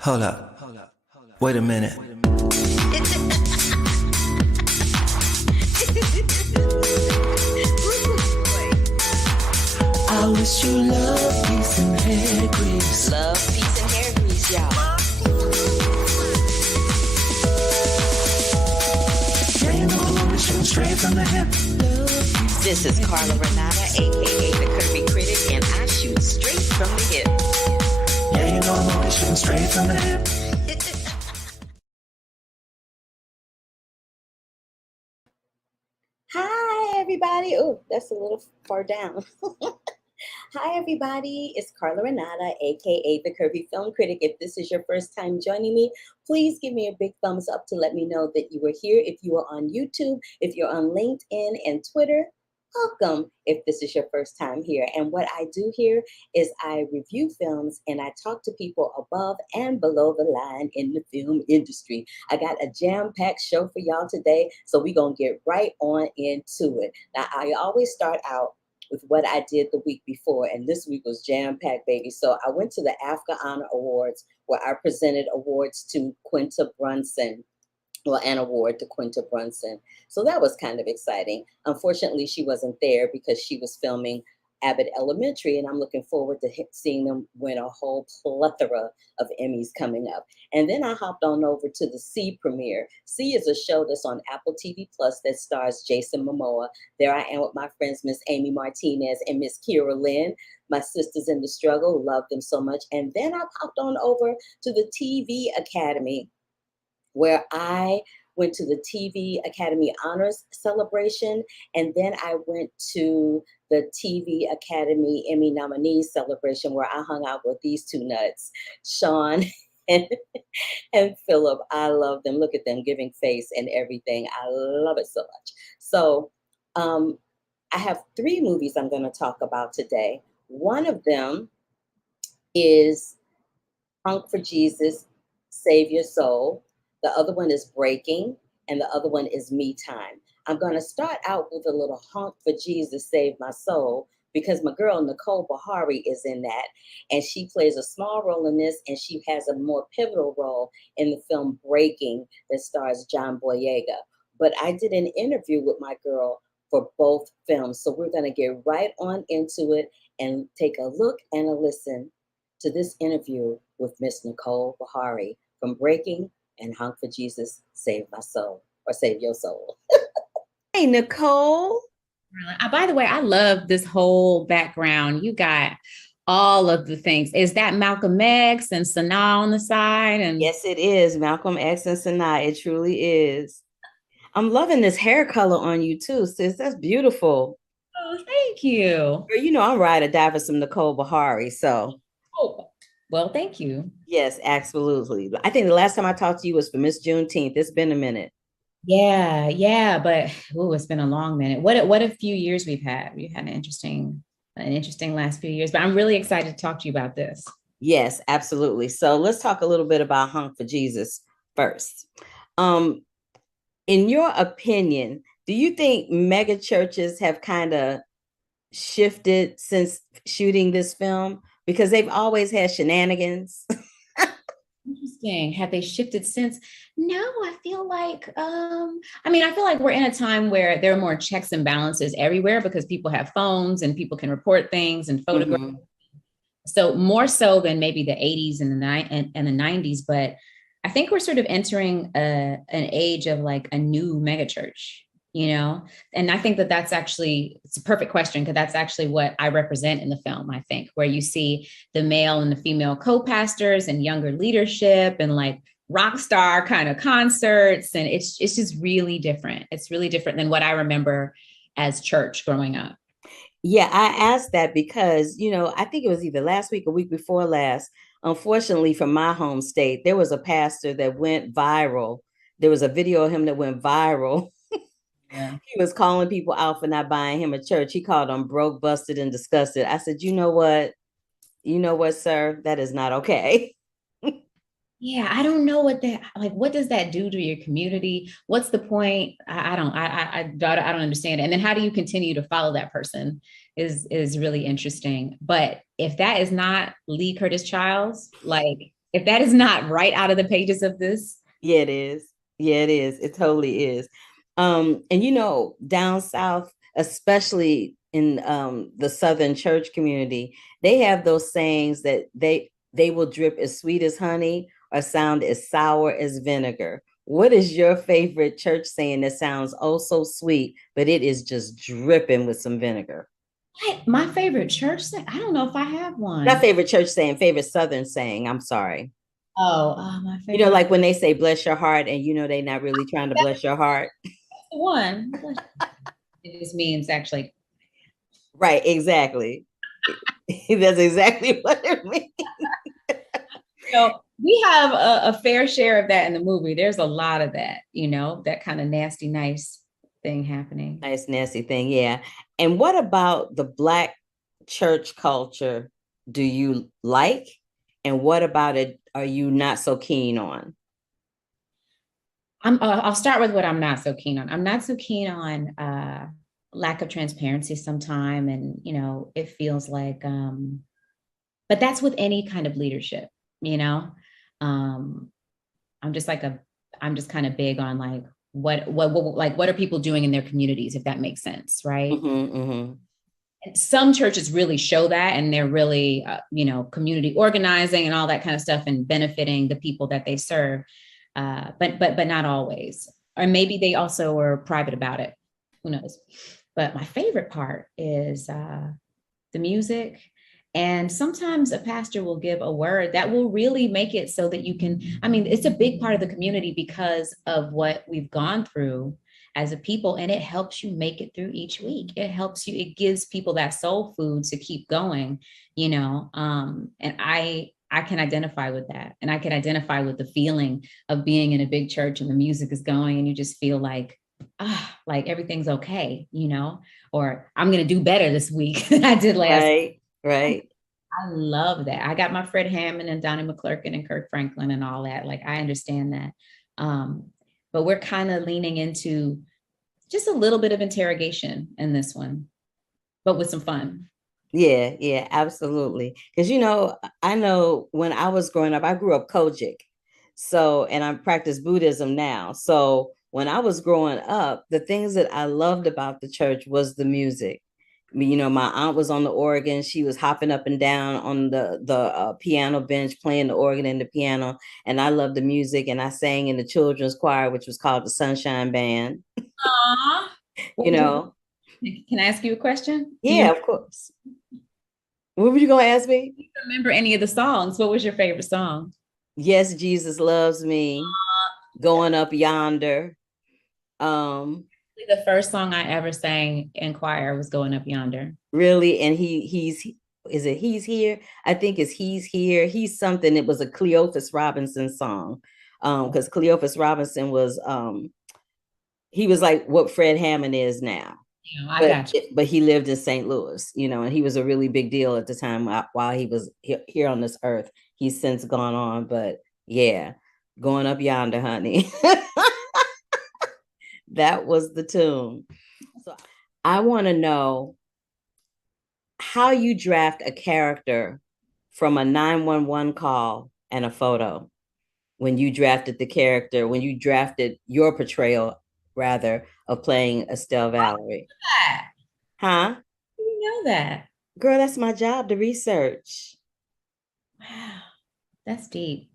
Hold up. Wait a minute. I wish you love, peace, and hair grease. Love, peace, and hair grease, y'all. Yeah, you know I'm always shooting straight from the hip. This is Carla Renata, aka the Curvy Critic, and I shoot straight from the hip. Yeah, you know I'm always shooting straight from the hip. Hi, everybody. Oh, that's a little far down. Hi, everybody. It's Carla Renata, aka the Curvy Film Critic. If this is your first time joining me, please give me a big thumbs up to let me know that you were here. If you are on YouTube, if you're on LinkedIn and Twitter, welcome if this is your first time here. And what I do here is I review films and I talk to people above and below the line in the film industry. I got a jam-packed show for y'all today, so we're going to get right on into it. Now, I always start out with what I did the week before, and this week was jam-packed, baby. So I went to the AFCA Honor Awards where I presented awards to Quinta Brunson. Well, an award to Quinta Brunson. So that was kind of exciting. Unfortunately, she wasn't there because she was filming Abbott Elementary, and I'm looking forward to seeing them win a whole plethora of Emmys coming up. And then I hopped on over to the C premiere. C is a show that's on Apple TV Plus that stars Jason Momoa. There I am with my friends, Miss Amy Martinez and Miss Kira Lynn, my sisters in the struggle. Love them so much. And then I popped on over to the TV Academy, where I went to the TV Academy Honors Celebration, and then I went to the TV Academy Emmy Nominee Celebration, where I hung out with these two nuts, Sean and, and Philip. I love them. Look at them giving face and everything. I love it so much. So I have 3 movies I'm going to talk about today. One of them is Hunk for Jesus, Save Your Soul. The other one is Breaking, and the other one is Me Time. I'm going to start out with a little Hunk for Jesus, Save My Soul, because my girl Nicole Beharie is in that, and she plays a small role in this, and she has a more pivotal role in the film Breaking that stars John Boyega. But I did an interview with my girl for both films, so we're going to get right on into it and take a look and a listen to this interview with Miss Nicole Beharie from Breaking and Hunk for Jesus, Save My Soul, or Save Your Soul. Hey, Nicole. By the way, I love this whole background. You got all of the things. Is that Malcolm X and Sanaa on the side? And yes, it is Malcolm X and Sanaa. It truly is. I'm loving this hair color on you too, sis. That's beautiful. Oh, thank you. Girl, you know I'm ride or die for some Nicole Beharie, so. Oh, well, thank you. Yes, absolutely. I think the last time I talked to you was for Miss Juneteenth. It's been a minute. Yeah, but it's been a long minute. What a few years we've had. We've had an interesting last few years, but I'm really excited to talk to you about this. Yes, absolutely. So let's talk a little bit about Hunk for Jesus first. In your opinion, do you think mega churches have kind of shifted since shooting this film? Because they've always had shenanigans. Interesting. Have they shifted since? No, I feel like, I feel like we're in a time where there are more checks and balances everywhere because people have phones and people can report things and photograph. Mm-hmm. So more so than maybe the 80s and the 90s, but I think we're sort of entering an age of like a new megachurch, and I think that's actually, it's a perfect question because that's actually what I represent in the film, I think, where you see the male and the female co-pastors and younger leadership and like rock star kind of concerts. And it's just really different. It's really different than what I remember as church growing up. Yeah, I asked that because, I think it was either last week or week before last. Unfortunately, from my home state, there was a pastor that went viral. There was a video of him that went viral. Yeah. He was calling people out for not buying him a church. He called them broke, busted, and disgusted. I said, you know what, sir? That is not okay. Yeah, I don't know what does that do to your community? What's the point? I don't understand it. And then how do you continue to follow that person is really interesting. But if that is not Lee Curtis Childs, like if that is not right out of the pages of this. Yeah, it is. Yeah, it is. It totally is. And down south, especially in the Southern church community, they have those sayings that they will drip as sweet as honey or sound as sour as vinegar. What is your favorite church saying that sounds oh so sweet, but it is just dripping with some vinegar? My favorite church thing, I don't know if I have Not one. favorite church saying, favorite Southern saying. I'm sorry. My favorite. Like when they say bless your heart, and they're not really trying to bless your heart. The one. It just means actually. Right, exactly. That's exactly what it means. We have a fair share of that in the movie. There's a lot of that, that kind of nasty, nice thing happening. Nice, nasty thing, yeah. And what about the Black church culture do you like? And what about it are you not so keen on? I'll start with what I'm not so keen on. I'm not so keen on lack of transparency sometime. And, it feels like, but that's with any kind of leadership, I'm just I'm just kind of big on like, what are people doing in their communities, if that makes sense. Right. Mm-hmm, mm-hmm. Some churches really show that, and they're really, community organizing and all that kind of stuff and benefiting the people that they serve. But not always. Or maybe they also were private about it. Who knows? But my favorite part is the music. And sometimes a pastor will give a word that will really make it so that you can, it's a big part of the community because of what we've gone through as a people, and it helps you make it through each week. It gives people that soul food to keep going, and I can identify with that. And I can identify with the feeling of being in a big church and the music is going and you just feel like everything's okay, or I'm going to do better this week than I did last week. Right. I love that. I got my Fred Hammond and Donnie McClurkin and Kirk Franklin and all that. Like, I understand that. But we're kind of leaning into just a little bit of interrogation in this one, but with some fun. Yeah, absolutely. Because, I know when I was growing up, I grew up Kojic. So, and I practice Buddhism now. So when I was growing up, the things that I loved about the church was the music. My aunt was on the organ. She was hopping up and down on the piano bench, playing the organ and the piano. And I loved the music. And I sang in the children's choir, which was called the Sunshine Band. Aww. Can I ask you a question? Yeah, of course. What were you going to ask me? Do you remember any of the songs? What was your favorite song? Yes, Jesus Loves Me. Going Up Yonder. The first song I ever sang in choir was Going Up Yonder. Really? And he's here? I think it's He's Here. He's something. It was a Cleophas Robinson song. Because Cleophas Robinson was he was like what Fred Hammond is now. But he lived in St. Louis, and he was a really big deal at the time while he was here on this earth. He's since gone on, but yeah, Going Up Yonder, honey. That was the tune. So I want to know how you draft a character from a 911 call and a photo when you drafted your portrayal, rather, of playing Estelle Valerie. Huh? You know that. Girl, that's my job to research. Wow. That's deep.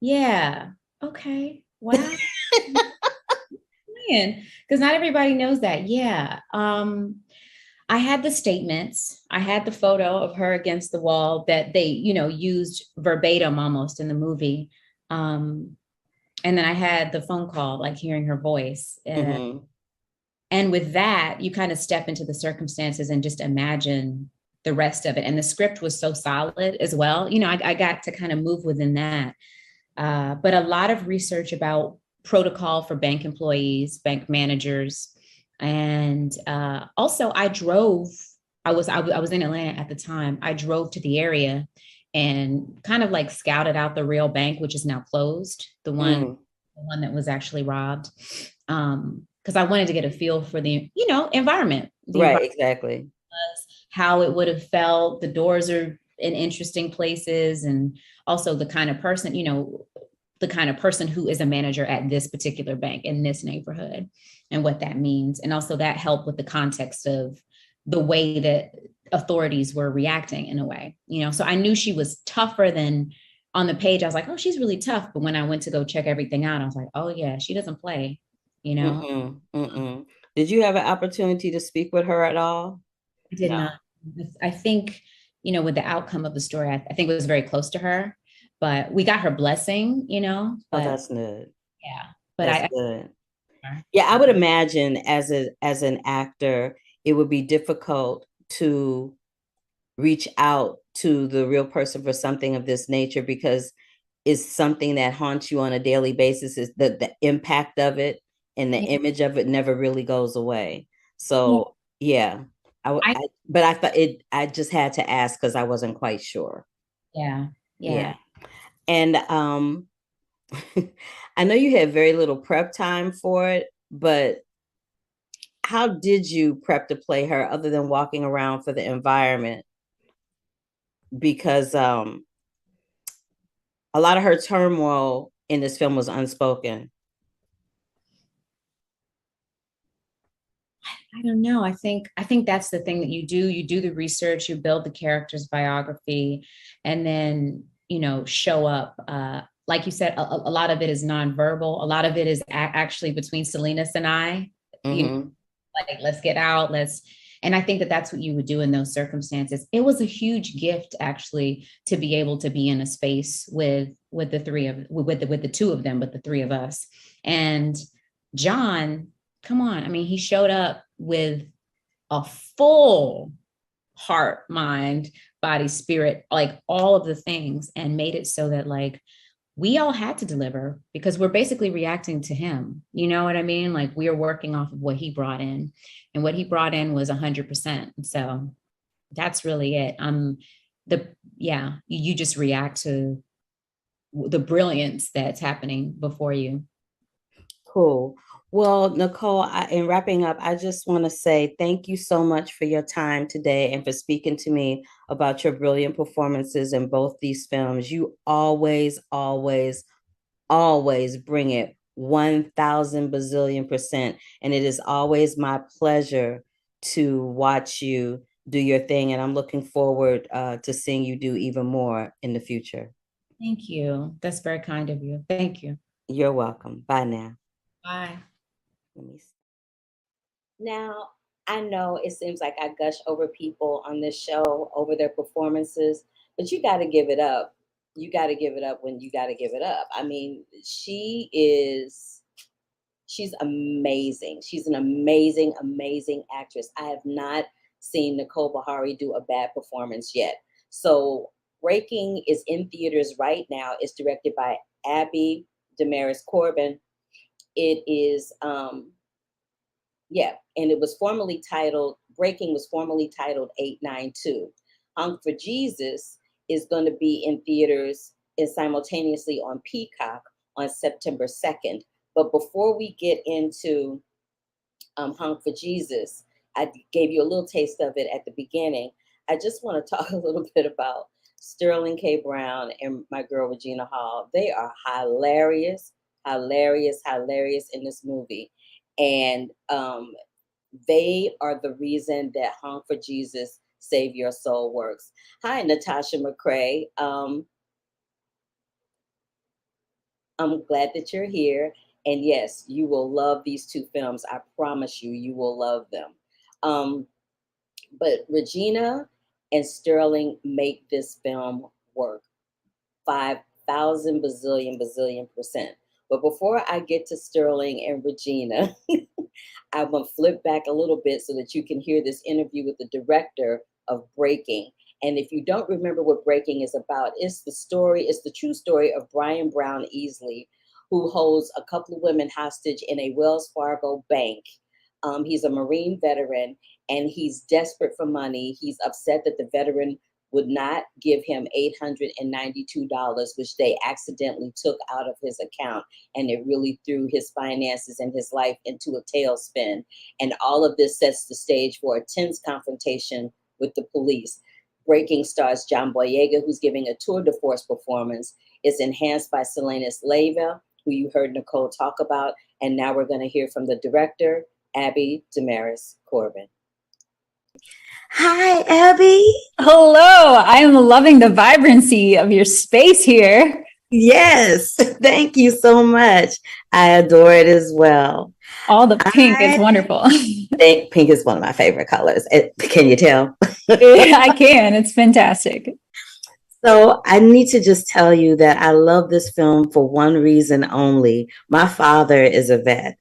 Yeah. Okay. Wow. Because not everybody knows that. Yeah. I had the statements. I had the photo of her against the wall that they, used verbatim almost in the movie. And then I had the phone call, like hearing her voice. Mm-hmm. And with that, you kind of step into the circumstances and just imagine the rest of it. And the script was so solid as well. I got to kind of move within that. But a lot of research about protocol for bank employees, bank managers. And also I was in Atlanta at the time. I drove to the area and kind of like scouted out the real bank, which is now closed. The one that was actually robbed. Because I wanted to get a feel for the, environment. Exactly. How it would have felt. The doors are in interesting places and also the kind of person, the kind of person who is a manager at this particular bank in this neighborhood and what that means. And also that helped with the context of the way that authorities were reacting in a way, so I knew she was tougher than on the page. I was like, oh, she's really tough. But when I went to go check everything out, I was like, oh yeah, she doesn't play, Mm-mm, mm-mm. Did you have an opportunity to speak with her at all? I did No. not. I think, with the outcome of the story, I think it was very close to her, but we got her blessing, Oh, but that's good. yeah, but That's I, good. Yeah, I would imagine as an actor, it would be difficult to reach out to the real person for something of this nature, because it's something that haunts you on a daily basis. Is the impact of it and the yeah, image of it never really goes away. yeah, So yeah, but I thought I just had to ask because I wasn't quite sure. yeah, yeah. Yeah. And I know you had very little prep time for it, but how did you prep to play her other than walking around for the environment? Because a lot of her turmoil in this film was unspoken. I don't know. I think that's the thing that you do. You do the research, you build the character's biography, and then show up. Like you said, a lot of it is nonverbal. A lot of it is actually between Salinas and I. Mm-hmm. Like let's get out, and I think that that's what you would do in those circumstances. It was a huge gift actually to be able to be in a space with the three of with the two of them, but the three of us. And John, come on, I mean, he showed up with a full heart, mind, body, spirit, like all of the things, and made it so that like we all had to deliver because we're basically reacting to him. You know what I mean? Like we are working off of what he brought in, and what he brought in was 100%. So that's really it. You just react to the brilliance that's happening before you. Cool. Well, Nicole, in wrapping up, I just want to say thank you so much for your time today and for speaking to me about your brilliant performances in both these films. You always, always, always bring it 1,000 bazillion percent. And it is always my pleasure to watch you do your thing. And I'm looking forward to seeing you do even more in the future. Thank you. That's very kind of you. Thank you. You're welcome. Bye now. Bye. Let me see. Now, I know it seems like I gush over people on this show, over their performances, but you got to give it up. You got to give it up when you got to give it up. I mean, she's amazing. She's an amazing, amazing actress. I have not seen Nicole Beharie do a bad performance yet. So, Breaking is in theaters right now. It's directed by Abby Damaris Corbin. It is and it was formerly titled, Breaking was formerly titled 892. Hunk for Jesus is going to be in theaters and simultaneously on Peacock on September 2nd. But before we get into Hunk for Jesus, I gave you a little taste of it at the beginning. I just want to talk a little bit about Sterling K. Brown and my girl Regina Hall. They are hilarious, hilarious, hilarious in this movie. And they are the reason that Honk for Jesus, Save Your Soul works. Hi, Natasha McCrae. I'm glad that you're here. And yes, you will love these two films. I promise you, you will love them. But Regina and Sterling make this film work 5,000 bazillion percent. But before I get to Sterling and Regina, I'm going to flip back a little bit so that you can hear this interview with the director of Breaking. And if you don't remember what Breaking is about, it's the true story of Brian Brown Easley, who holds a couple of women hostage in a Wells Fargo bank. He's a Marine veteran and he's desperate for money. He's upset that the veteran would not give him $892, which they accidentally took out of his account. And it really threw his finances and his life into a tailspin. And all of this sets the stage for a tense confrontation with the police. Breaking stars John Boyega, who's giving a tour de force performance. It's enhanced by Selenis Leyva, who you heard Nicole talk about. And now we're going to hear from the director, Abby Damaris Corbin. Hi, Abby. Hello, I am loving the vibrancy of your space here. Yes, thank you so much. I adore it as well. All the pink is wonderful. Pink is one of my favorite colors. Can you tell? I can. It's fantastic. So I need to just tell you that I love this film for one reason only. My father is a vet.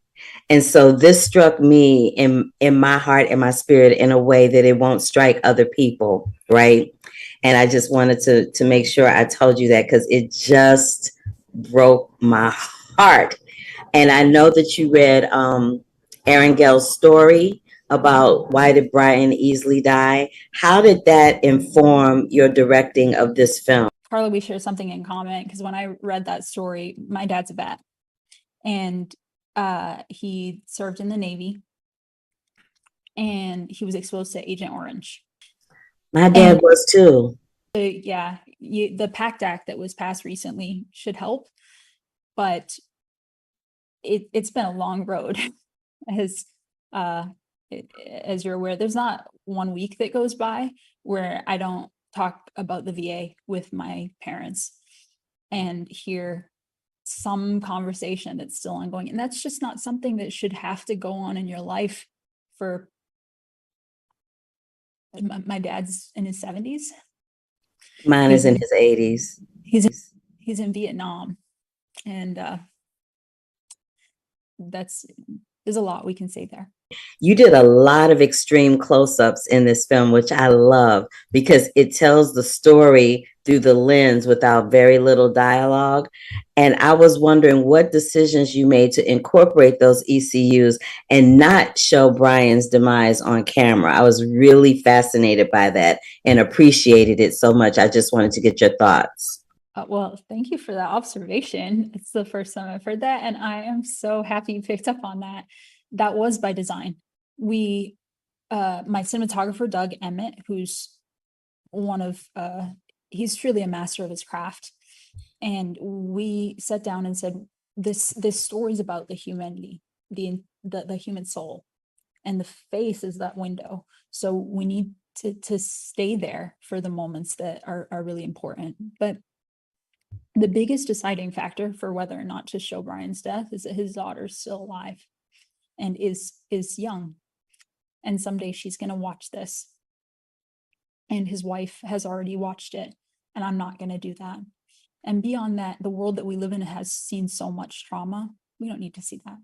And so this struck me in my heart and my spirit in a way that it won't strike other people, right? And I just wanted to make sure I told you that because it just broke my heart. And I know that you read Aaron Gell's story about why did Brian Easley die. How did that inform your directing of this film? Carla, we share something in common because when I read that story, my dad's a vet. And he served in the Navy and he was exposed to Agent Orange. My dad was too. Yeah, the PACT Act that was passed recently should help, but it's been a long road. As you're aware, there's not 1 week that goes by where I don't talk about the VA with my parents and hear some conversation that's still ongoing. And that's just not something that should have to go on in your life. For my dad's in his 70s. Mine is in his 80s. He's in Vietnam. And there's a lot we can say there. You did a lot of extreme close-ups in this film, which I love because it tells the story through the lens without very little dialogue. And I was wondering what decisions you made to incorporate those ECUs and not show Brian's demise on camera. I was really fascinated by that and appreciated it so much. I just wanted to get your thoughts. Well, thank you for that observation. It's the first time I've heard that, and I am so happy you picked up on that. That was by design. My cinematographer, Doug Emmett, who's he's truly a master of his craft. And we sat down and said, this story is about the humanity, the human soul, and the face is that window. So we need to stay there for the moments that are really important. But the biggest deciding factor for whether or not to show Brian's death is that his daughter's still alive and is young. And someday she's going to watch this. And his wife has already watched it. And I'm not going to do that. And beyond that, the world that we live in has seen so much trauma. We don't need to see that.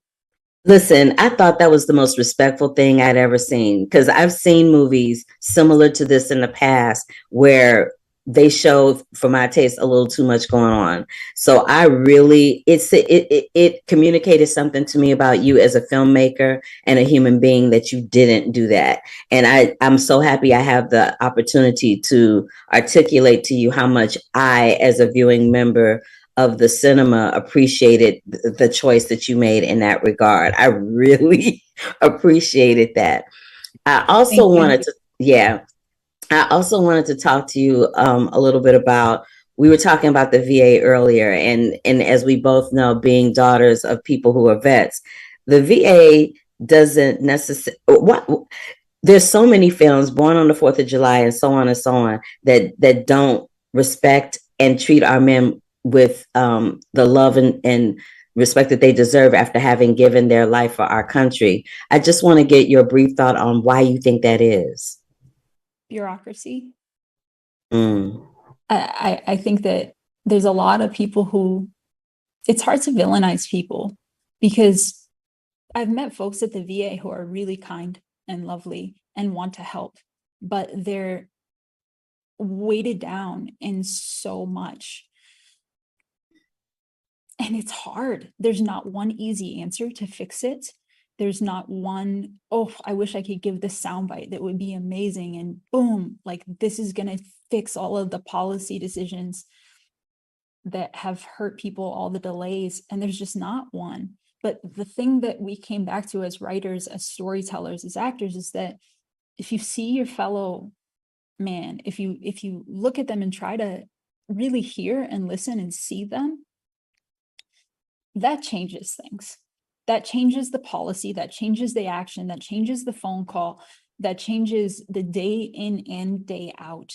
Listen, I thought that was the most respectful thing I'd ever seen because I've seen movies similar to this in the past where they show, for my taste, a little too much going on. So I really, it communicated something to me about you as a filmmaker and a human being that you didn't do that. And I'm so happy I have the opportunity to articulate to you how much I, as a viewing member of the cinema, appreciated the choice that you made in that regard. I really appreciated that. I also wanted to talk to you a little bit about, we were talking about the VA earlier, and as we both know, being daughters of people who are vets, the VA doesn't necessarily, there's so many films, Born on the 4th of July and so on, that don't respect and treat our men with the love and respect that they deserve after having given their life for our country. I just want to get your brief thought on why you think that is. Bureaucracy. I think that there's a lot of people who, it's hard to villainize people because I've met folks at the VA who are really kind and lovely and want to help, but they're weighted down in so much. And it's hard. There's not one easy answer to fix it. There's not one, oh, I wish I could give this soundbite that would be amazing. And boom, like this is going to fix all of the policy decisions that have hurt people, all the delays. And there's just not one. But the thing that we came back to as writers, as storytellers, as actors, is that if you see your fellow man, if you look at them and try to really hear and listen and see them, that changes things. That changes the policy, that changes the action, that changes the phone call, that changes the day in and day out.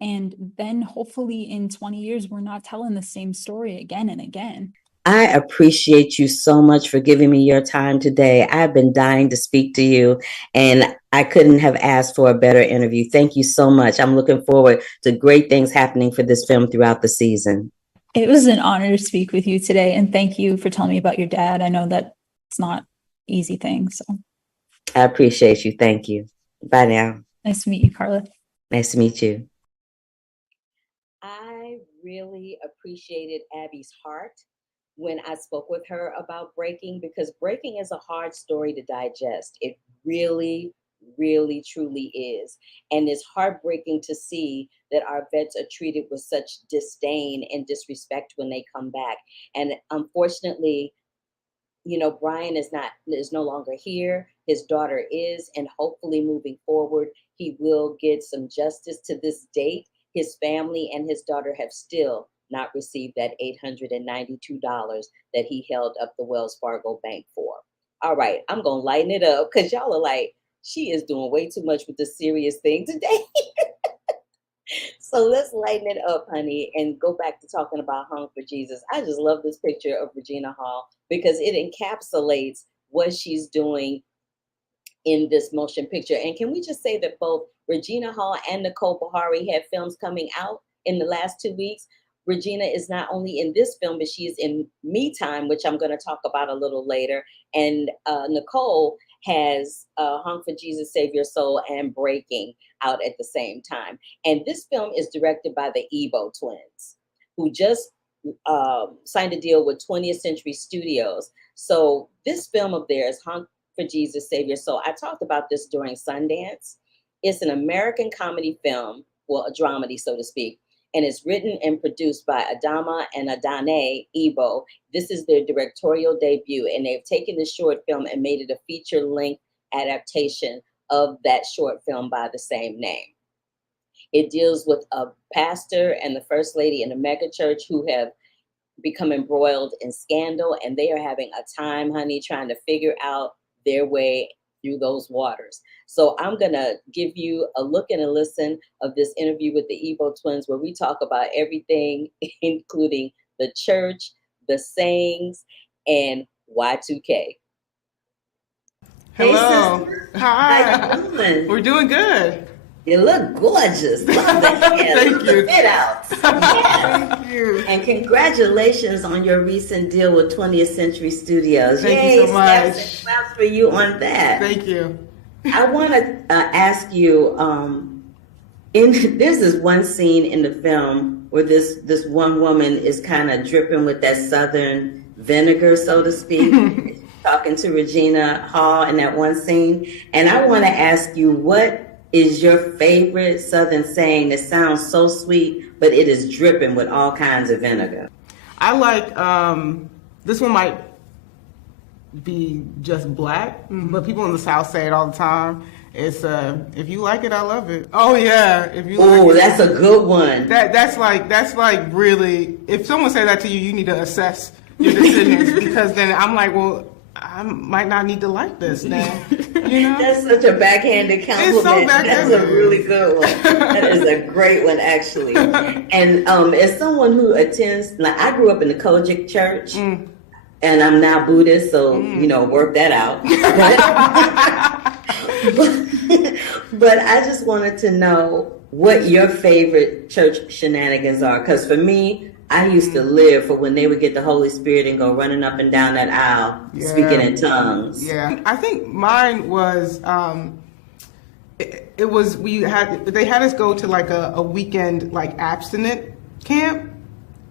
And then hopefully in 20 years, we're not telling the same story again and again. I appreciate you so much for giving me your time today. I've been dying to speak to you, and I couldn't have asked for a better interview. Thank you so much. I'm looking forward to great things happening for this film throughout the season. It was an honor to speak with you today, and thank you for telling me about your dad. I know that it's not an easy thing, so. I appreciate you. Thank you. Bye now. Nice to meet you, Carla. Nice to meet you. I really appreciated Abby's heart when I spoke with her about breaking, because breaking is a hard story to digest. It really, really, truly is. And it's heartbreaking to see that our vets are treated with such disdain and disrespect when they come back. And unfortunately, you know, Brian is no longer here. His daughter is, and hopefully moving forward, he will get some justice. To this date, his family and his daughter have still not received that $892 that he held up the Wells Fargo bank for. All right, I'm gonna lighten it up because y'all are like, she is doing way too much with the serious thing today. So let's lighten it up, honey, and go back to talking about Hung for Jesus. I just love this picture of Regina Hall because it encapsulates what she's doing in this motion picture. And can we just say that both Regina Hall and Nicole Beharie had films coming out in the last 2 weeks? Regina is not only in this film, but she is in Me Time, which I'm going to talk about a little later. And Nicole has Hung for Jesus, Save Your Soul, and Breaking out at the same time. And this film is directed by the Ebo twins, who just signed a deal with 20th Century Studios. So this film of theirs, Hung for Jesus, Save Your Soul, I talked about this during Sundance. It's an American comedy film, well, a dramedy, so to speak. And it's written and produced by Adama and Adane Ebo. This is their directorial debut, and they've taken the short film and made it a feature-length adaptation of that short film by the same name. It deals with a pastor and the first lady in a megachurch who have become embroiled in scandal, and they are having a time, honey, trying to figure out their way through those waters. So I'm gonna give you a look and a listen of this interview with the Ebo twins, where we talk about everything, including the church, the sayings, and Y2K. Hello. Hey, Hi. how you doing? We're doing good. You look gorgeous. Love the hair. Thank Love you. the fit outs. Yes. Thank you. And congratulations on your recent deal with 20th Century Studios. Thank Yay, you so much. Snaps and claps for you on that. Thank you. I want to ask you, there's this one scene in the film where this one woman is kind of dripping with that Southern vinegar, so to speak, talking to Regina Hall in that one scene. And I want to ask you, what is your favorite Southern saying that sounds so sweet, but it is dripping with all kinds of vinegar? I like, this one might be just black, but people in the South say it all the time. It's, if you like it, I love it. Oh yeah, if you like Oh, it. that's a good one. That's like really, if someone say that to you, you need to assess your decisions because then I'm like, well, I might not need to like this then, you know? That's such a backhanded compliment. It's so backhanded. That's a really good one. That is a great one, actually. And as someone who attends, like I grew up in the Kojic church, and I'm now Buddhist, so work that out. But I just wanted to know what your favorite church shenanigans are, because for me, I used to live for when they would get the Holy Spirit and go running up and down that aisle, speaking in tongues. Yeah, I think mine was, they had us go to like a weekend like abstinent camp.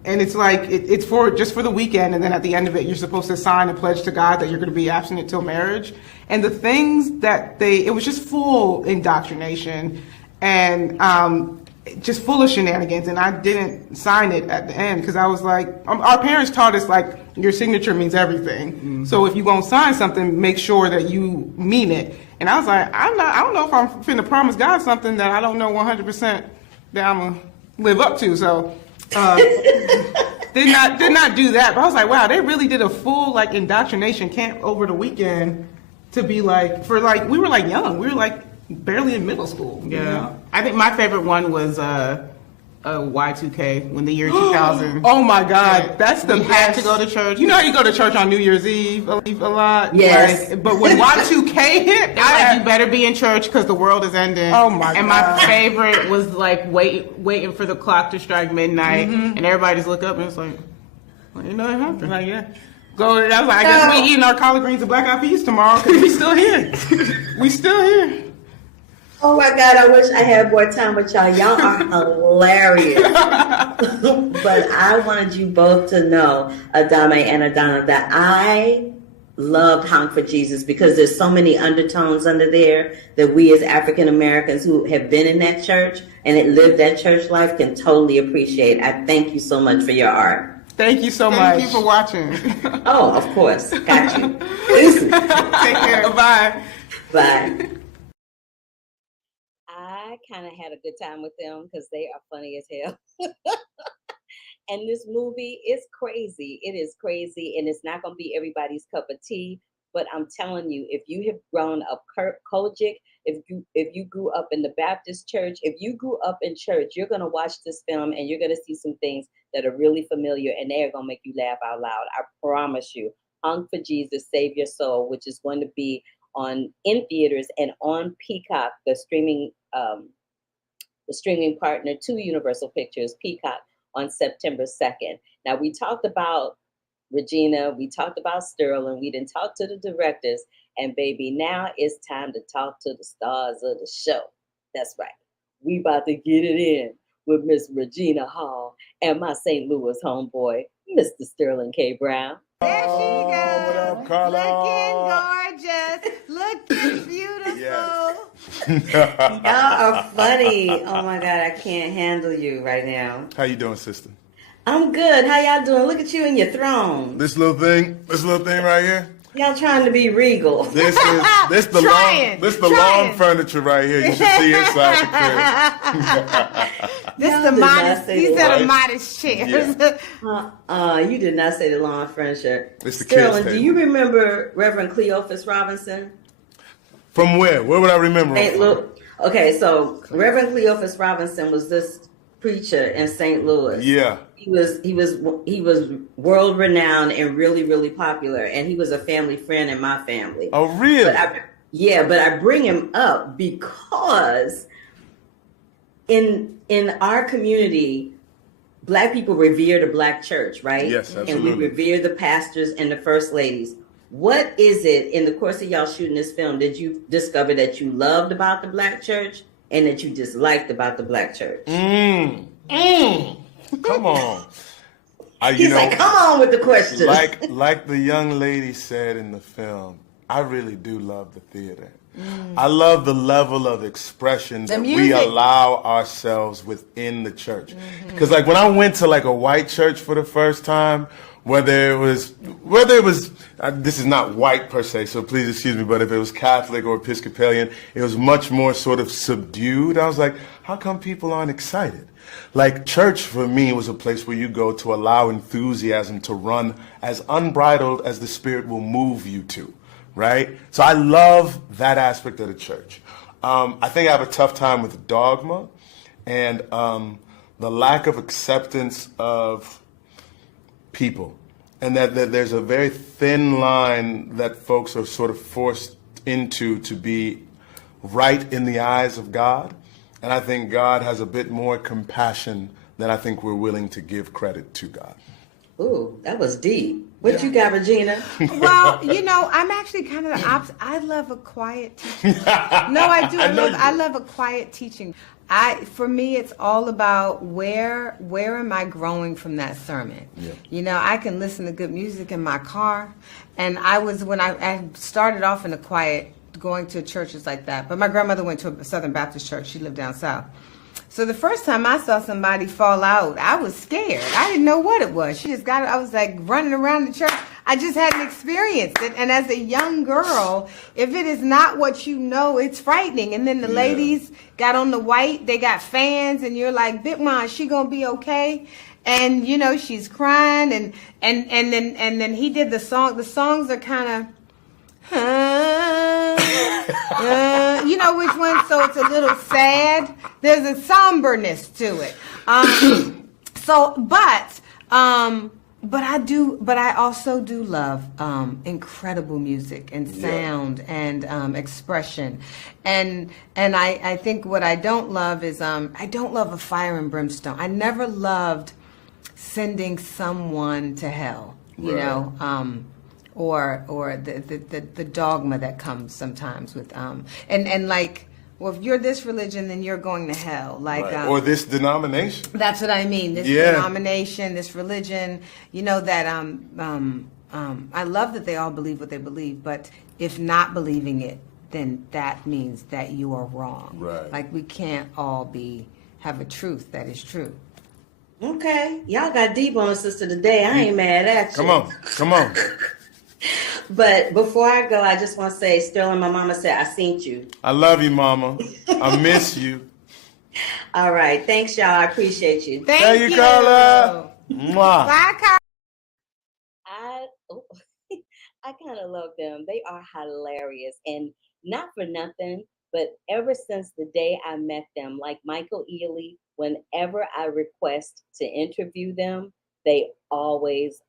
And it's like, it's just for the weekend. And then at the end of it, you're supposed to sign a pledge to God that you're going to be abstinent till marriage. And the things that it was just full indoctrination and just full of shenanigans. And I didn't sign it at the end because I was like, our parents taught us like your signature means everything. So if you're going to sign something, make sure that you mean it. And I was like, I don't know if I'm finna promise God something that I don't know 100% that I'm gonna live up to. So did not do that. But I was like, wow, they really did a full like indoctrination camp over the weekend to be like we were like young, we were like barely in middle school. Yeah. You know? I think my favorite one was Y2K when the year 2000. Oh my God, that's the We had best. to go to church. You know how you go to church on New Year's Eve a lot? Yes. Like, but when Y2K hit, you better be in church because the world is ending. Oh my And God. my favorite was like waiting for the clock to strike midnight, and everybody just look up and it's like, well, you know it happened. Like, yeah. Go. I was like, I guess we eating our collard greens and black eyed peas tomorrow because we still here. We still here. Oh my God, I wish I had more time with y'all. Y'all are hilarious. But I wanted you both to know, Adame and Adana, that I loved Honk for Jesus because there's so many undertones under there that we as African Americans who have been in that church and it lived that church life can totally appreciate. I thank you so much for your art. Thank you so much. Thank you for watching. Oh, of course. Got you. Take care. Bye. Bye. I kind of had a good time with them because they are funny as hell. And this movie is crazy. It is crazy, and it's not going to be everybody's cup of tea. But I'm telling you, if you have grown up Kojic, if you grew up in the Baptist church, if you grew up in church, you're going to watch this film and you're going to see some things that are really familiar, and they are going to make you laugh out loud. I promise you. Honk for Jesus, Save Your Soul, which is going to be in theaters and on Peacock, the streaming partner to Universal Pictures, Peacock, on September 2nd. Now, we talked about Regina, we talked about Sterling, we didn't talk to the directors, and baby, now it's time to talk to the stars of the show. That's right. We about to get it in with Miss Regina Hall and my St. Louis homeboy, Mr. Sterling K. Brown. There she goes. What up, Carla? Looking gorgeous. Looking beautiful. Y'all are funny. Oh my God, I can't handle you right now. How you doing, sister? I'm good. How y'all doing? Look at you in your throne. This little thing right here. Y'all trying to be regal. This the lawn furniture right here. You should see inside the crib. This Y'all the did not modest. say These that. are the modest chairs. You did not say the lawn furniture. It's the kids' Sterling, do table. you remember Reverend Cleophas Robinson? From where? Where would I remember him St. from? Louis. Okay, so Reverend Cleophas Robinson was this preacher in St. Louis. Yeah. He was world renowned and really, really popular, and he was a family friend in my family. Oh, really? But I bring him up because in our community, Black people revere the Black church, right? Yes, And we absolutely. revere the pastors and the first ladies. What is it in the course of y'all shooting this film did you discover that you loved about the Black church and that you disliked about the Black church? Come on. He's like, come on with the question. Like the young lady said in the film, I really do love the theater. I love the level of expression that we music. allow ourselves within the church. Because like when I went to like a white church for the first time, whether it was this is not white per se, so please excuse me, but if it was Catholic or Episcopalian, it was much more sort of subdued. I was like, how come people aren't excited? Like church for me was a place where you go to allow enthusiasm to run as unbridled as the Spirit will move you to, right? So I love that aspect of the church. I think I have a tough time with dogma and the lack of acceptance of people, and that there's a very thin line that folks are sort of forced into to be right in the eyes of God. And I think God has a bit more compassion than I think we're willing to give credit to God. Ooh, that was deep. What you got, Regina? Well, I'm actually kind of the opposite. I love a quiet teaching. No, I do. I love a quiet teaching. For me, it's all about where am I growing from that sermon? Yeah. I can listen to good music in my car, and when I started off in a quiet, going to churches like that. But my grandmother went to a Southern Baptist church. She lived down south. So the first time I saw somebody fall out, I was scared. I didn't know what it was. I was like running around the church. I just hadn't experienced it. And as a young girl, if it is not what you know, it's frightening. And then the ladies got on the white, they got fans, and you're like, Big Mom, is she gonna be okay? And you know, she's crying, and then he did the song. The songs are kind of, you know which one? So it's a little sad. There's a somberness to it. But I also do love incredible music and sound and expression, and I think what I don't love is I don't love a fire and brimstone. I never loved sending someone to hell, you know, or the dogma that comes sometimes with and like. Well, if you're this religion, then you're going to hell. Like, or this denomination. That's what I mean. This denomination, this religion. You know that I love that they all believe what they believe, but if not believing it, then that means that you are wrong. Right. Like we can't all have a truth that is true. Okay, y'all got deep on us, sister, today. I ain't mad at you. Come on. But before I go, I just want to say, Sterling, my mama said, I seen you. I love you, Mama. I miss you. All right. Thanks, y'all. I appreciate you. Thank you, Carla. Mwah. Bye, Carla. I kind of love them. They are hilarious. And not for nothing, but ever since the day I met them, like Michael Ealy, whenever I request to interview them, they always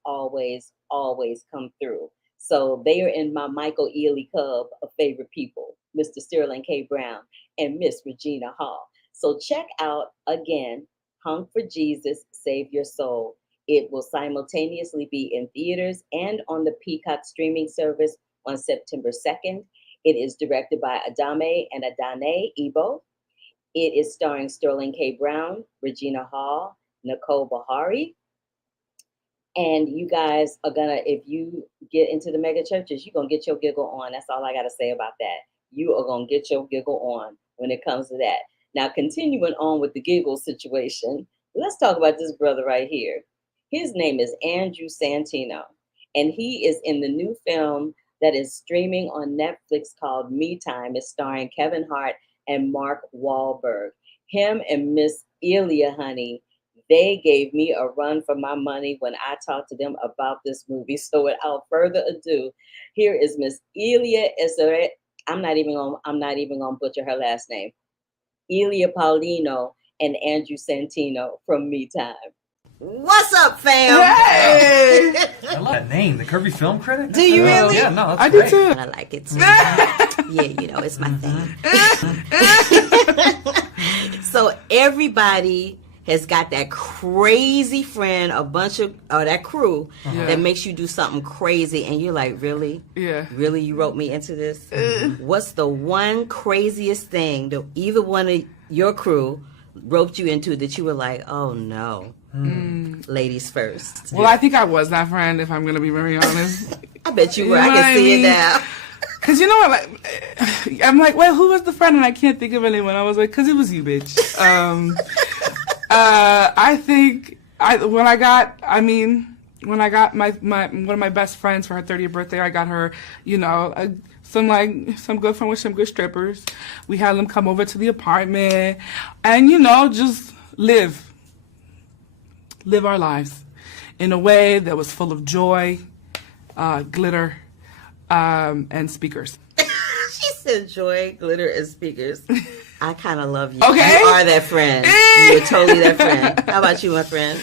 come through. So they are in my Michael Ealy Cub of favorite people, Mr. Sterling K. Brown and Miss Regina Hall. So check out, again, Hung for Jesus, Save Your Soul. It will simultaneously be in theaters and on the Peacock streaming service on September 2nd. It is directed by Adame and Adane Ebo. It is starring Sterling K. Brown, Regina Hall, Nicole Beharie. And you guys are gonna, if you get into the mega churches, you're gonna get your giggle on. That's all I gotta say about that. You are gonna get your giggle on when it comes to that. Now, continuing on with the giggle situation, let's talk about this brother right here. His name is Andrew Santino, and he is in the new film that is streaming on Netflix called Me Time. It's starring Kevin Hart and Mark Wahlberg. Him and Miss Elia, honey, they gave me a run for my money when I talked to them about this movie. So without further ado, here is Miss Elia Eseret. I'm not even gonna butcher her last name. Elia Paulino and Andrew Santino from Me Time. What's up, fam? Hey! I love that name, the Kirby Film Critic. Do you really? Yeah, no, that's I great. do too. I like it too. Yeah, you know, it's my thing. So everybody has got that crazy friend, that crew that makes you do something crazy, and you're like, really? Yeah. Really, you wrote me into this? What's the one craziest thing that either one of your crew roped you into that you were like, oh no? Ladies first. Well, I think I was that friend, if I'm going to be very honest. I bet you were. You know I what can see it now. Because you know what? Like, I'm like, well, who was the friend? And I can't think of anyone. I was like, because it was you, bitch. I think when I got my one of my best friends for her 30th birthday, I got her, some good friend with some good strippers. We had them come over to the apartment and, just live our lives in a way that was full of joy, glitter, and speakers. She said joy, glitter, and speakers. I kind of love you. Okay. You are that friend. You're totally that friend. How about you, my friend?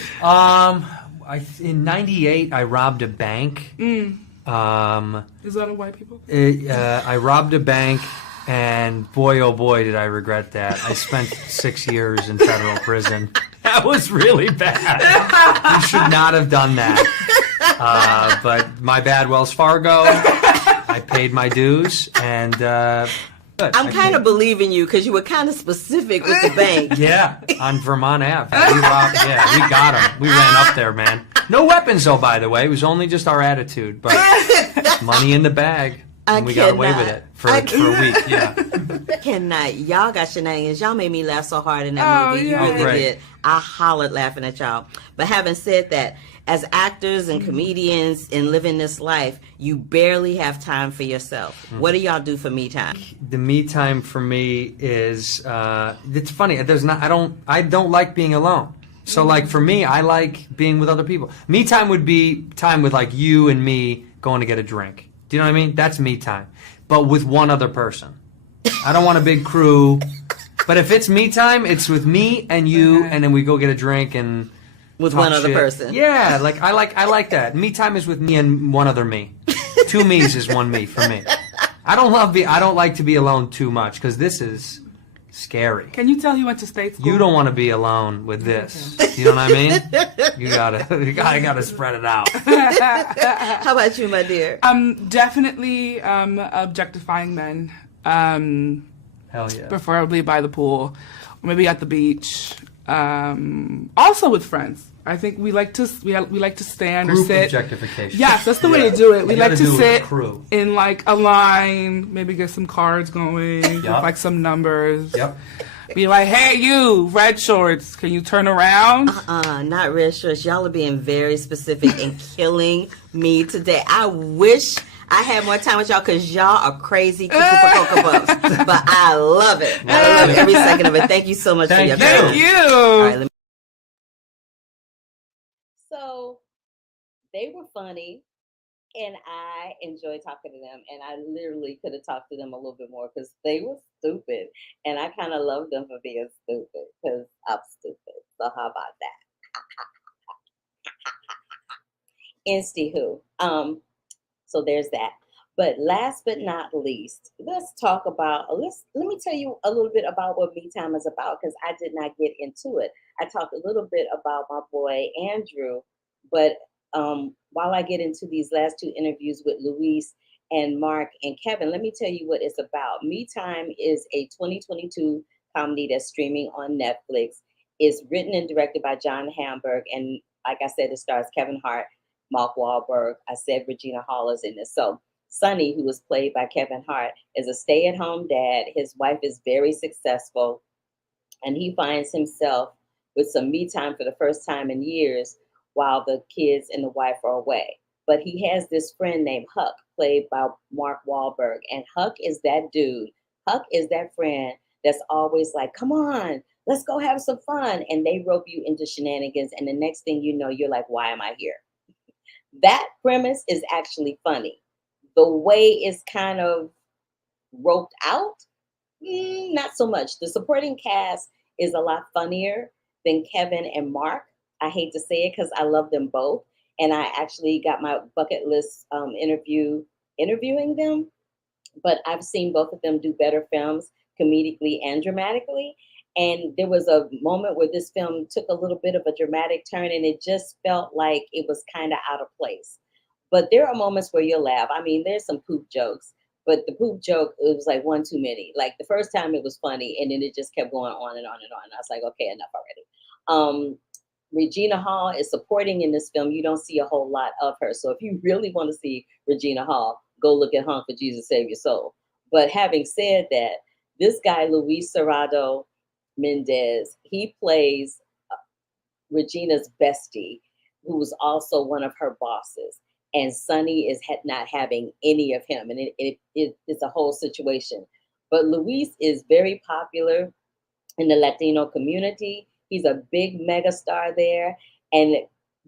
In '98, I robbed a bank. Is that a white people? I robbed a bank, and boy, oh boy, did I regret that. I spent 6 years in federal prison. That was really bad. You should not have done that. But my bad, Wells Fargo. I paid my dues, and I'm kind of believing you because you were kind of specific with the bank. Yeah, on Vermont Ave. We got him. We ran up there, man. No weapons, though, by the way. It was only just our attitude, but money in the bag. And we got away with it for a week. Yeah. Cannot. Y'all got shenanigans. Y'all made me laugh so hard in that movie. Yeah. You really did. I hollered laughing at y'all. But having said that, as actors and comedians and living this life, you barely have time for yourself. What do y'all do for me time? The me time for me is it's funny. I don't like being alone. So like for me, I like being with other people. Me time would be time with like you and me going to get a drink. Do you know what I mean? That's me time. But with one other person. I don't want a big crew. But if it's me time, it's with me and you, and then we go get a drink and with talk one other shit. person. Yeah, like I like that. Me time is with me and one other me. Two me's is one me for me. I don't like to be alone too much because this is scary. Can you tell he went to state school? You don't want to be alone with this. You know what I mean? You gotta spread it out. How about you, my dear? Definitely objectifying men. Hell yeah. Preferably by the pool, or maybe at the beach. Also with friends. I think we like to stand Group or sit. objectification. Yes, that's the way to do it. We You like gotta to do it with sit a crew. in like a line, maybe get some cards going, with like some numbers. Yep. Be like, hey, you, red shorts, can you turn around? Not red shirts. Y'all are being very specific and killing me today. I wish I had more time with y'all because y'all are crazy cuckoo for Cocoa Puffs. But I love it. I love every second of it. Thank you so much for your time. Thank you. All right, so they were funny, and I enjoyed talking to them. And I literally could have talked to them a little bit more because they were stupid, and I kind of love them for being stupid because I'm stupid. So how about that? Anywho, so there's that. But last but not least, let's talk about. Let me tell you a little bit about what Me Time is about because I did not get into it. I talked a little bit about my boy Andrew, but while I get into these last two interviews with Luis and Mark and Kevin, let me tell you what it's about. Me Time is a 2022 comedy that's streaming on Netflix. It's written and directed by John Hamburg, and like I said, it stars Kevin Hart, Mark Wahlberg. I said Regina Hall is in this. So Sonny, who was played by Kevin Hart, is a stay-at-home dad. His wife is very successful, and he finds himself with some me time for the first time in years while the kids and the wife are away. But he has this friend named Huck, played by Mark Wahlberg, and Huck is that dude. Huck is that friend that's always like, come on, let's go have some fun. And they rope you into shenanigans, and the next thing you know, you're like, why am I here? That premise is actually funny. The way it's kind of roped out, not so much. The supporting cast is a lot funnier than Kevin and Mark. I hate to say it because I love them both. And I actually got my bucket list interviewing them. But I've seen both of them do better films comedically and dramatically. And there was a moment where this film took a little bit of a dramatic turn and it just felt like it was kind of out of place. But there are moments where you'll laugh. I mean, there's some poop jokes, but the poop joke, it was like one too many. Like the first time it was funny and then it just kept going on and on and on. I was like, okay, enough already. Regina Hall is supporting in this film. You don't see a whole lot of her. So if you really want to see Regina Hall, go look at Honk for Jesus Save Your Soul. But having said that, this guy, Luis Serrado Mendez, he plays Regina's bestie, who was also one of her bosses. And Sonny is not having any of him. And it's a whole situation. But Luis is very popular in the Latino community. He's a big mega star there. And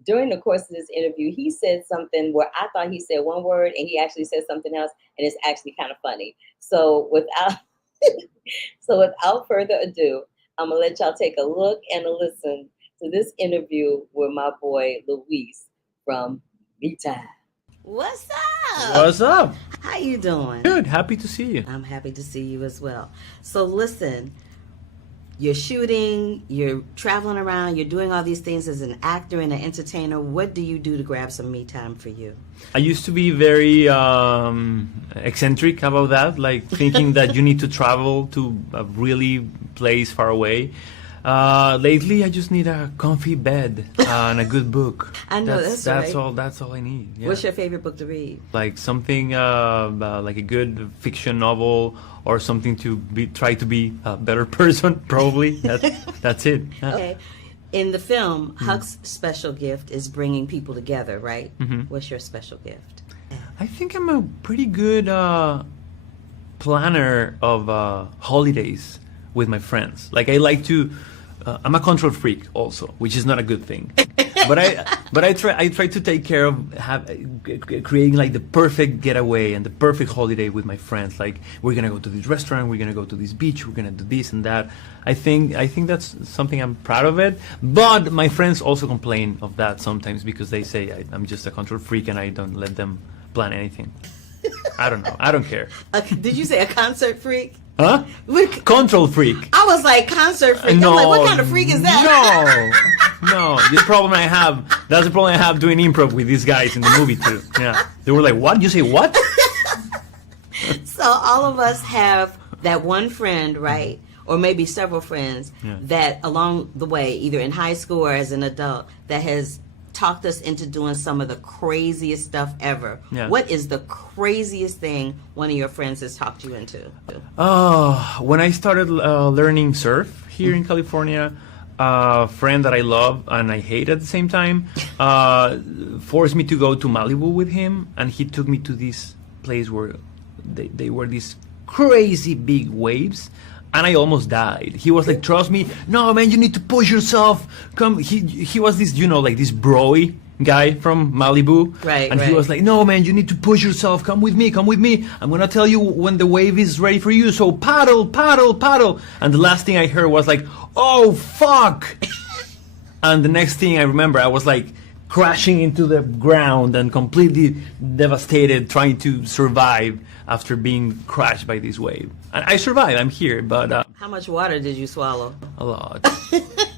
during the course of this interview, he said something where I thought he said one word and he actually said something else. And it's actually kind of funny. So without further ado, I'm going to let y'all take a look and a listen to this interview with my boy Luis from Me Time. What's up? What's up? How you doing? Good. Happy to see you. I'm happy to see you as well. So listen, you're shooting, you're traveling around, you're doing all these things as an actor and an entertainer. What do you do to grab some me time for you? I used to be very eccentric about that, like thinking that you need to travel to a really place far away. Lately, I just need a comfy bed and a good book. I know that's right. That's all I need. Yeah. What's your favorite book to read? Like something like a good fiction novel or something to try to be a better person. Probably that's it. Okay. In the film, Huck's special gift is bringing people together, right? What's your special gift? I think I'm a pretty good planner of holidays with my friends. Like I like to, I'm a control freak also, which is not a good thing. but I try to take care of creating like the perfect getaway and the perfect holiday with my friends. Like we're gonna go to this restaurant, we're gonna go to this beach, we're gonna do this and that. I think that's something I'm proud of it. But my friends also complain of that sometimes because they say I'm just a control freak and I don't let them plan anything. I don't know. I don't care. Did you say a concert freak? Huh? Control freak. I was like, concert freak. No, I'm like, what kind of freak is that? No. That's the problem I have doing improv with these guys in the movie too. Yeah. They were like, what? You say what? So all of us have that one friend, right? Or maybe several friends that along the way, either in high school or as an adult, that has talked us into doing some of the craziest stuff ever. Yeah. What is the craziest thing one of your friends has talked you into? When I started learning surf here in California, a friend that I love and I hate at the same time forced me to go to Malibu with him, and he took me to this place where they were these crazy big waves. And I almost died. He was like, trust me. No, man, you need to push yourself. Come. He was this, like this bro-y guy from Malibu. Right, And he was like, no, man, you need to push yourself. Come with me. I'm going to tell you when the wave is ready for you. So paddle, paddle, paddle. And the last thing I heard was like, oh, fuck. And the next thing I remember, I was like crashing into the ground and completely devastated, trying to survive after being crashed by this wave. And I survived. I'm here, but How much water did you swallow? a lot,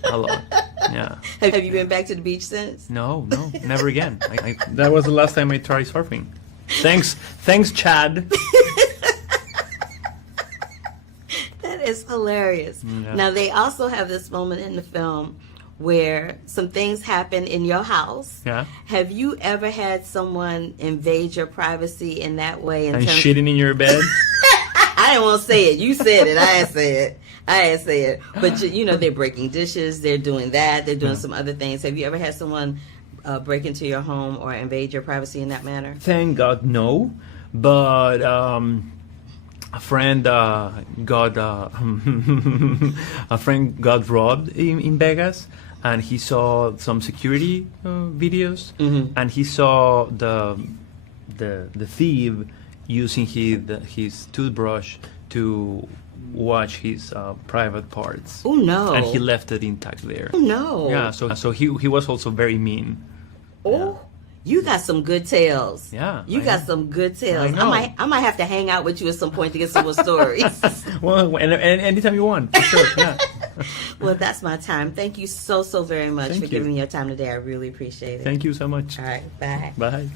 a lot. Yeah. Have you been back to the beach since? No, never again. That was the last time I tried surfing. Thanks, Chad. That is hilarious. Yeah. Now they also have this moment in the film where some things happen in your house. Yeah. Have you ever had someone invade your privacy in that way? And shitting in your bed. I didn't want to say it. You said it. I ain't say it. But they're breaking dishes. They're doing that. They're doing some other things. Have you ever had someone break into your home or invade your privacy in that manner? Thank God, no. But a friend got robbed in Vegas, and he saw some security videos, and he saw the thief using his toothbrush to wash his private parts. Oh no! And he left it intact there. Oh no! Yeah, so he was also very mean. Oh. You got some good tales. Yeah. You got some good tales. I know. I might have to hang out with you at some point to get some more stories. Well, and anytime you want, for sure. Yeah. Well, that's my time. Thank you so very much Thank for you. giving me your time today. I really appreciate it. Thank you so much. All right. Bye. Bye.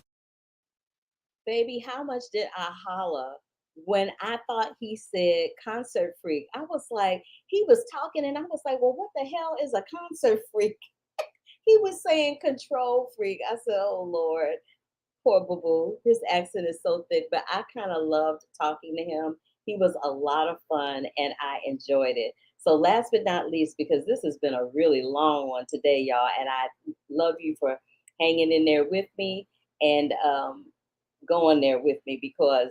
Baby, how much did I holler when I thought he said concert freak? I was like, he was talking and I was like, well, what the hell is a concert freak? He was saying control freak. I said, oh, Lord, poor boo-boo. His accent is so thick, but I kind of loved talking to him. He was a lot of fun, and I enjoyed it. So last but not least, because this has been a really long one today, y'all, and I love you for hanging in there with me and going there with me because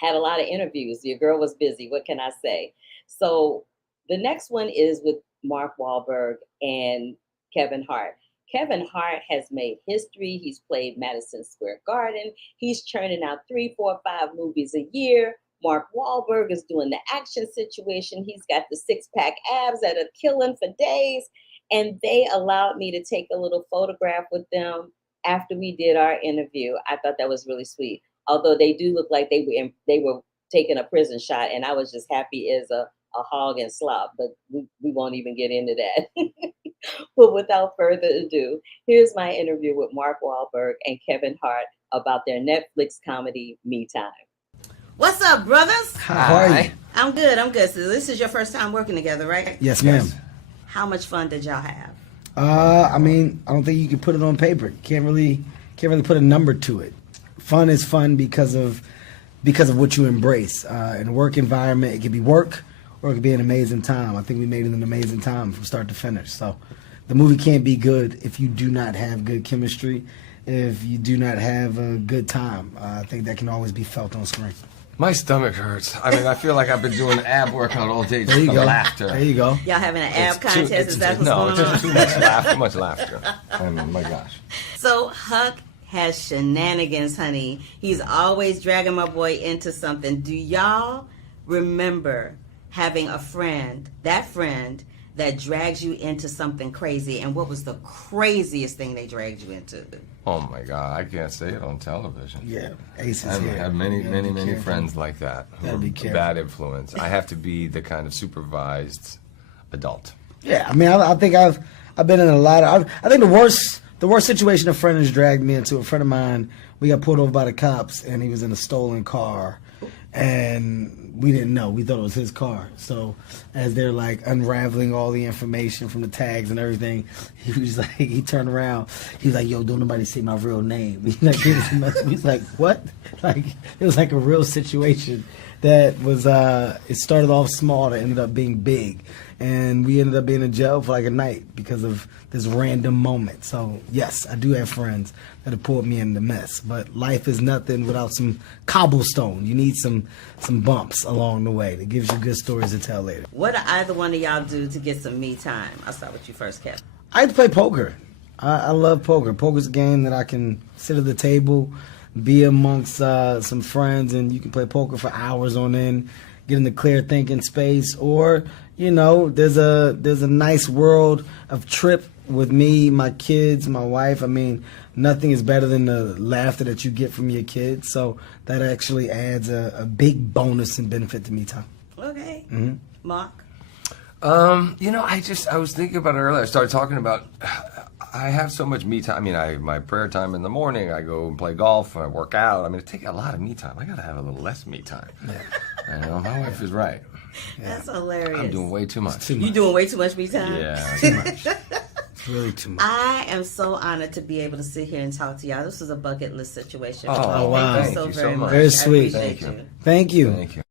I had a lot of interviews. Your girl was busy. What can I say? So the next one is with Mark Wahlberg and Kevin Hart. Kevin Hart has made history. He's played Madison Square Garden. He's churning out 3, 4, 5 movies a year. Mark Wahlberg is doing the action situation. He's got the 6-pack abs that are killing for days. And they allowed me to take a little photograph with them after we did our interview. I thought that was really sweet. Although they do look like they were taking a prison shot, and I was just happy as a hog and slop, but we won't even get into that. But without further ado, here's my interview with Mark Wahlberg and Kevin Hart about their Netflix comedy, Me Time. What's up, brothers? How are you? I'm good. So this is your first time working together, right? Yes, ma'am. How much fun did y'all have? I mean, I don't think you can put it on paper. Can't really put a number to it. Fun is fun because of what you embrace. In a work environment, it can be work, or it could be an amazing time. I think we made it an amazing time from start to finish. So the movie can't be good if you do not have good chemistry, if you do not have a good time. I think that can always be felt on screen. My stomach hurts. I mean, I feel like I've been doing ab workout all day just There you for go. laughter. There you go. Y'all having an ab It's contest? Is that what's going it's on? just too much laughter. Too much laughter. Oh my gosh. So Huck has shenanigans, honey. He's always dragging my boy into something. Do y'all remember having a friend that drags you into something crazy? And what was the craziest thing they dragged you into? Oh my God, I can't say it on television. Yeah, Ace is I here. have many, You gotta be many careful. friends like that who Gotta are be a careful. bad influence. I have to be the kind of supervised adult. Yeah, I mean, I think I've been in a lot of. I think the worst situation a friend has dragged me into. A friend of mine, we got pulled over by the cops, and he was in a stolen car, and we didn't know. We thought it was his car. So as they're like unraveling all the information from the tags and everything, he was like, he turned around, he was like, "Yo, don't nobody say my real name." He's like, "What?" Like it was like a real situation that was. It started off small, that ended up being big. And we ended up being in jail for like a night because of this random moment. So yes, I do have friends that have pulled me in the mess. But life is nothing without some cobblestone. You need some bumps along the way that gives you good stories to tell later. What do either one of y'all do to get some me time? I'll start with you first, Kev. I like to play poker. I love poker. Poker's a game that I can sit at the table, be amongst some friends, and you can play poker for hours on end, get in the clear thinking space. Or, you know, there's a nice world of trip with me, my kids, my wife. I mean, nothing is better than the laughter that you get from your kids. So that actually adds a big bonus and benefit to me time. Okay. Mm-hmm. Mark? You know, I was thinking about it earlier. I started talking about, I have so much me time. I mean, my prayer time in the morning, I go and play golf, I work out. I mean, it takes a lot of me time. I got to have a little less me time. Yeah. You know, my wife is right. That's hilarious. I'm doing way too much. You doing way too much me time? Yeah. Too much. It's really too much. I am so honored to be able to sit here and talk to y'all. This was a bucket list situation. Oh, wow. Thank you so very much. Very sweet. I appreciate Thank you. you. Thank you. Thank you.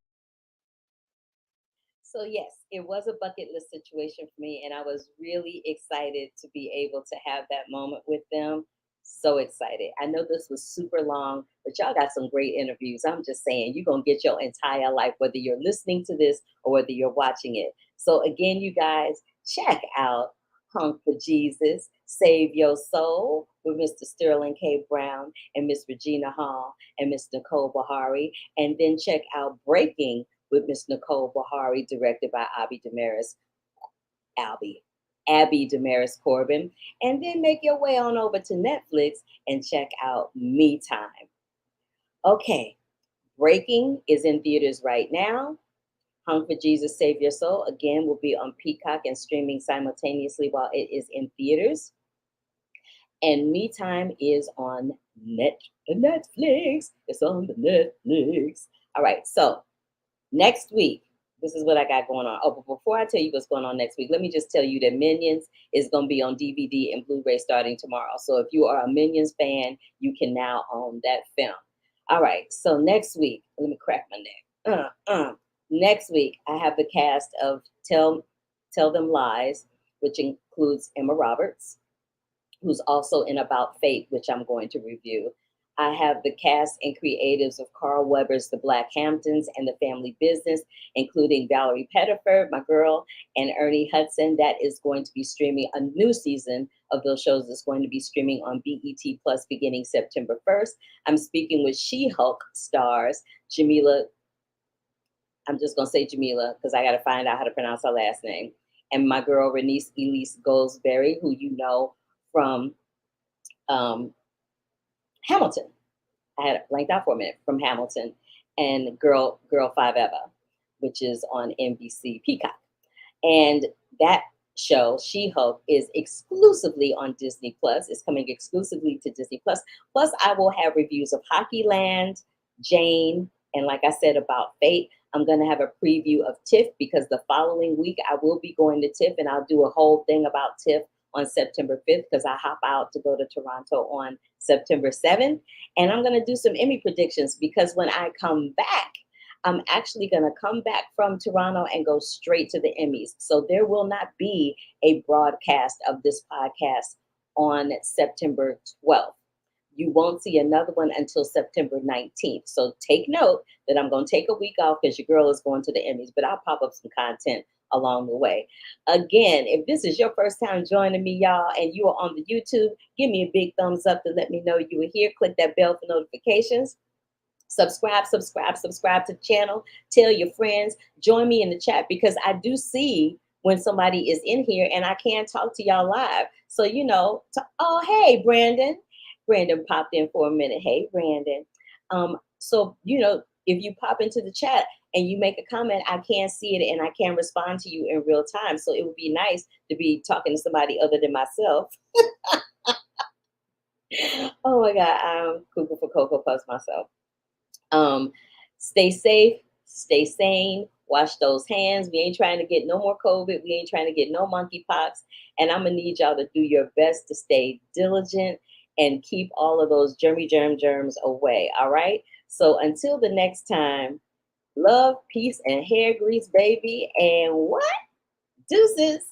So yes, it was a bucket list situation for me, and I was really excited to be able to have that moment with them. So excited. I know this was super long, but y'all got some great interviews. I'm just saying, you're going to get your entire life, whether you're listening to this or whether you're watching it. So again, you guys, check out Hunk for Jesus, Save Your Soul with Mr. Sterling K. Brown and Miss Regina Hall and Miss Nicole Beharie. And then check out Breaking with Miss Nicole Beharie, directed by Abby Damaris Corbin. And then make your way on over to Netflix and check out Me Time. Okay, Breaking is in theaters right now. Hung for Jesus, Save Your Soul, again, will be on Peacock and streaming simultaneously while it is in theaters. And Me Time is on Netflix. It's on the Netflix. All right, so next week, this is what I got going on. Oh, but before I tell you what's going on next week, let me just tell you that Minions is going to be on DVD and Blu-ray starting tomorrow. So if you are a Minions fan, you can now own that film. All right, so next week, let me crack my neck. Next week, I have the cast of Tell Them Lies, which includes Emma Roberts, who's also in About Fate, which I'm going to review. I have the cast and creatives of Carl Weber's The Black Hamptons and The Family Business, including Valerie Pettiford, my girl, and Ernie Hudson. That is going to be streaming. A new season of those shows is going to be streaming on BET Plus beginning September 1st. I'm speaking with She-Hulk stars Jamila. I'm just going to say Jamila because I got to find out how to pronounce her last name. And my girl, Renice Elise Goldsberry, who you know from Hamilton. I had it blanked out for a minute, from Hamilton, and Girl Five Eva, which is on NBC Peacock. And that show, She-Hulk, is exclusively on Disney Plus. It's coming exclusively to Disney Plus. Plus, I will have reviews of Hockeyland, Jane, and like I said, About Fate. I'm going to have a preview of TIFF because the following week I will be going to TIFF, and I'll do a whole thing about TIFF on September 5th because I hop out to go to Toronto on September 7th. And I'm going to do some Emmy predictions because when I come back, I'm actually going to come back from Toronto and go straight to the Emmys. So there will not be a broadcast of this podcast on September 12th. You won't see another one until September 19th. So take note that I'm going to take a week off because your girl is going to the Emmys, but I'll pop up some content along the way. Again, if this is your first time joining me, y'all, and you are on the YouTube, give me a big thumbs up to let me know you were here. Click that bell for notifications. Subscribe to the channel. Tell your friends. Join me in the chat because I do see when somebody is in here and I can't talk to y'all live. So, oh, hey, Brandon. Brandon popped in for a minute. Hey, Brandon. So, if you pop into the chat and you make a comment, I can't see it and I can't respond to you in real time. So it would be nice to be talking to somebody other than myself. Oh my God, I'm cuckoo for Cocoa Puffs myself. Stay safe, stay sane, wash those hands. We ain't trying to get no more COVID. We ain't trying to get no monkeypox. And I'm gonna need y'all to do your best to stay diligent and keep all of those germs away. All right. So until the next time, love, peace, and hair grease, baby. And what? Deuces.